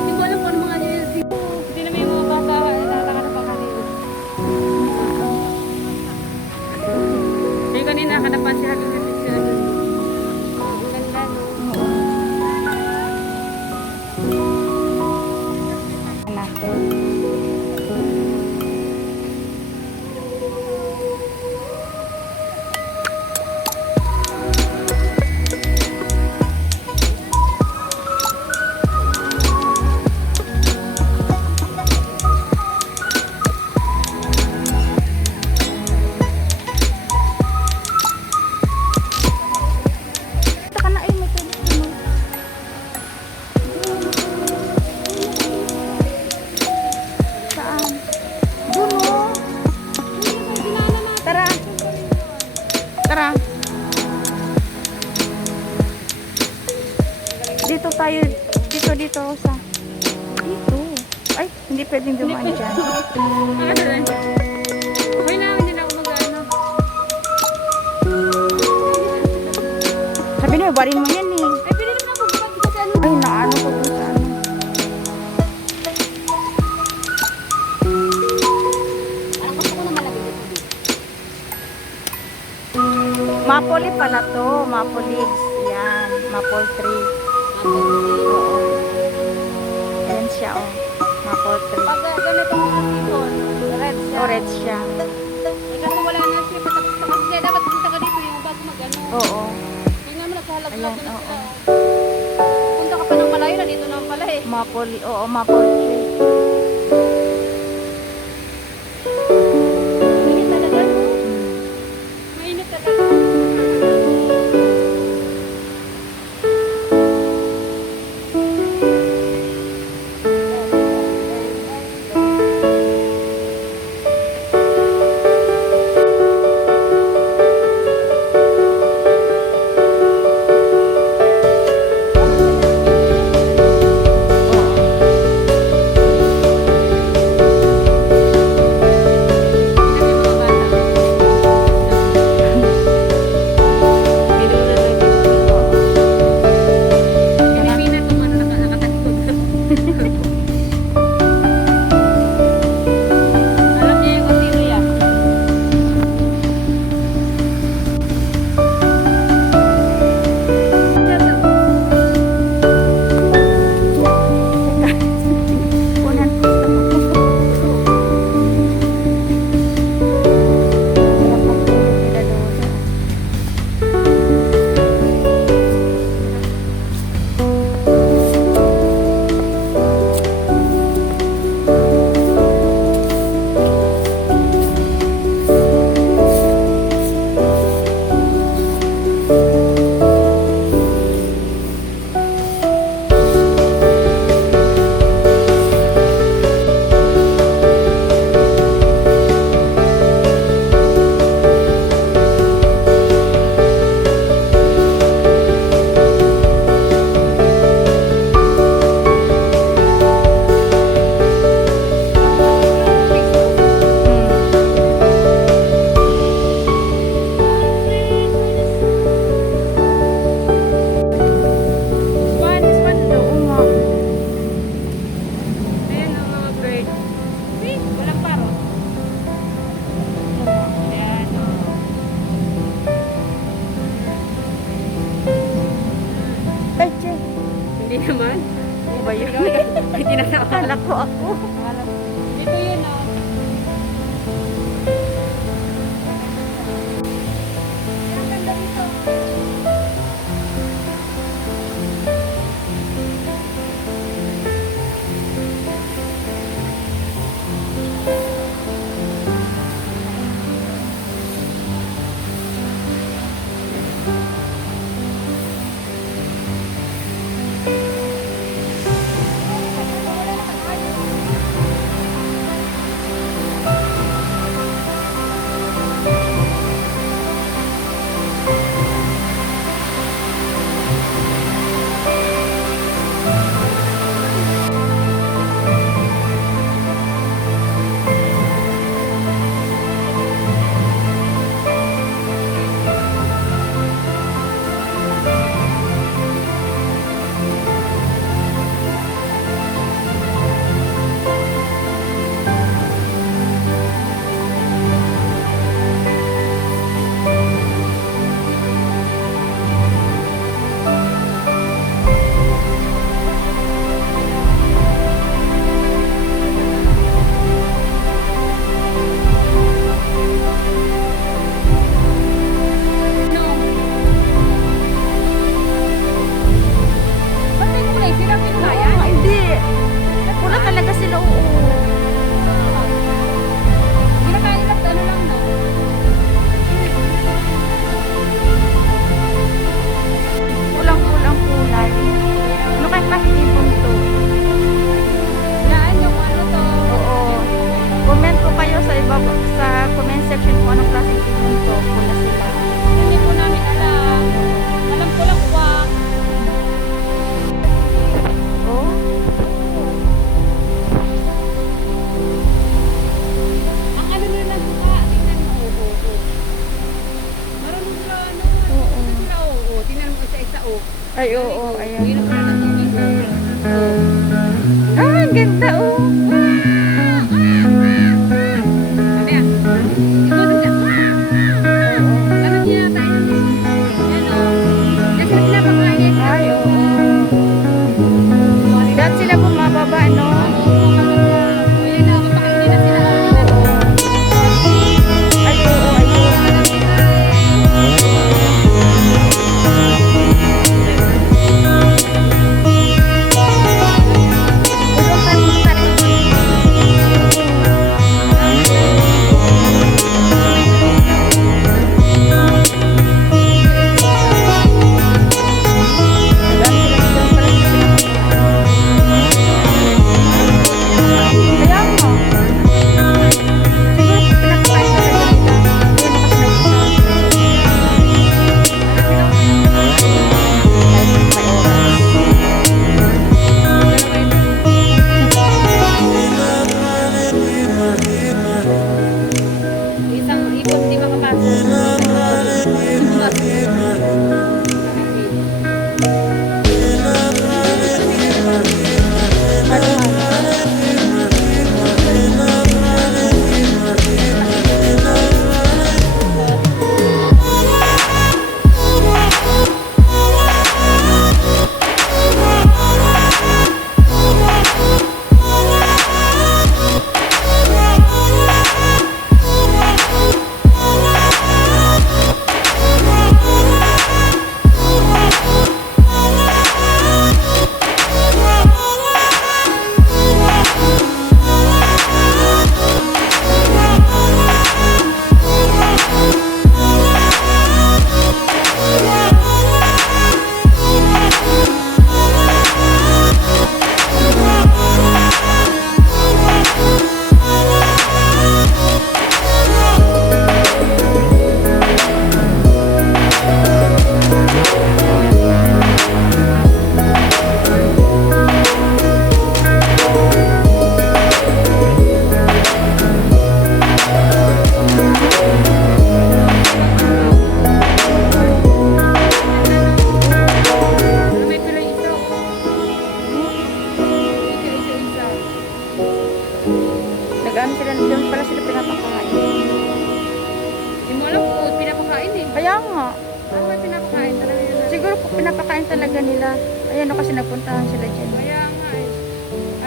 Hindi ko alam kung ano mga dito. Hindi naman yung mga bata. Natatakot na pa kanina. Yung kanina, kanapan si Happy Happy sila dun. Ang ganda, no? Tara. Dito tayo. Dito sa. Dito. Ay, hindi pwedeng dumaan dyan. Okay na, hindi na ako mag-ano. Sabi na, barin mo yan eh. Ay, pili naman ako. Kasi ano. Ay, naano ko dun sa ano. Parang gusto ko na malagay dito. Mapoli pala to. Mapolix. Yan. Mapol tree. Oo. Yan siya oh. Mapol tree. Pag ganito ang sipon, red siya. Orange siya. Eh, kasi wala na siya. Tapos kaya dapat punta ka dito yung bago mag-ano. Oo. Hindi naman nagkahalag-lag Ayan, na oo. sila. Punta ka pa ng malayo na dito naman pala eh. Mapol. Oo, mapol tree. Mainit talaga. No? Mainit talaga. Hindi naman. Ano ba yun? Ay, tinatawag. Akala ko ako. Dito yun, oh. Ang ganda dito. Ay, oo, ayan. Hindi na pala nakikita. Ah, ang ganda, oh. Ano yan? Ikaw doon ka. Alam niya tayo. Yan o. Yan sila pinapakain. Ay, oo. Dahil sila bumababa, no? Ayan o, kapakainin na sila. Ay, oo, ayun. Ulong tayo punta rin. Kaya nga. Siguro pinapakain talaga nila. Ayun, nakasinapunta may oras. Isang ibon di makapasok. May tuloy isa. Isa. Nag-ano sila, doon pala sila pinapakain. Hindi mo alam kung pinapakain eh. Kaya nga. Ano ba pinapakain? Talaga yun. Siguro po pinapakain talaga nila. Ayan, no, kasi nagpuntahan sila dyan. Kaya nga eh.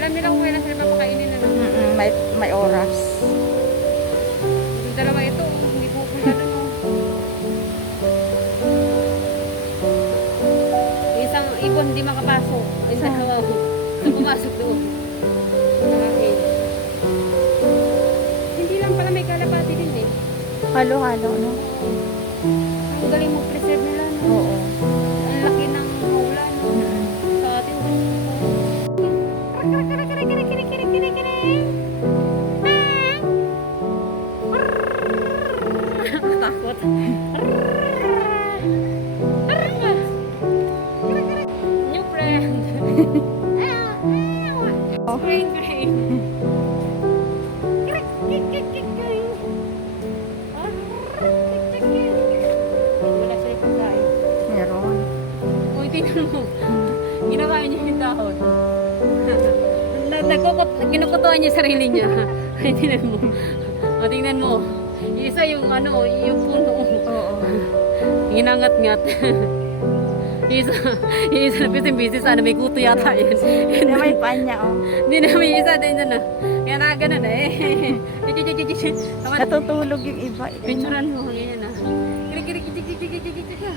Alam nila kung kailan sila papakainin na lang. May oras. Yung dalawa ito, hindi pupunta doon. Isang ibon hindi makapasok. Yung dalawa na pumasok doon. Okay. Hindi lang pala may kalapati din eh. Halo-halo, no? Ang galing mo preserve nila. No? Oo. Ang laki ng ulan. No? Sa atin. Takot. New friend. Spring rain. Wala siya ipagkain. Meron. Uy, tingnan mo. Ginawa niya yung dahon. Kinukutuan niya sarili niya. Ay, tingnan mo. O, tingnan mo. Yung isa yung ano, yung puno. Oo. Ginangat-ngat. yung isa na busy sana may kuto yata yan. Hindi may panya, oh. Hindi na may isa din na. Kaya na ganun eh. Natutulog yung iba. Picturean mo, ganyan na. Kiri-kiri-kiri-kiri-kiri-kiri.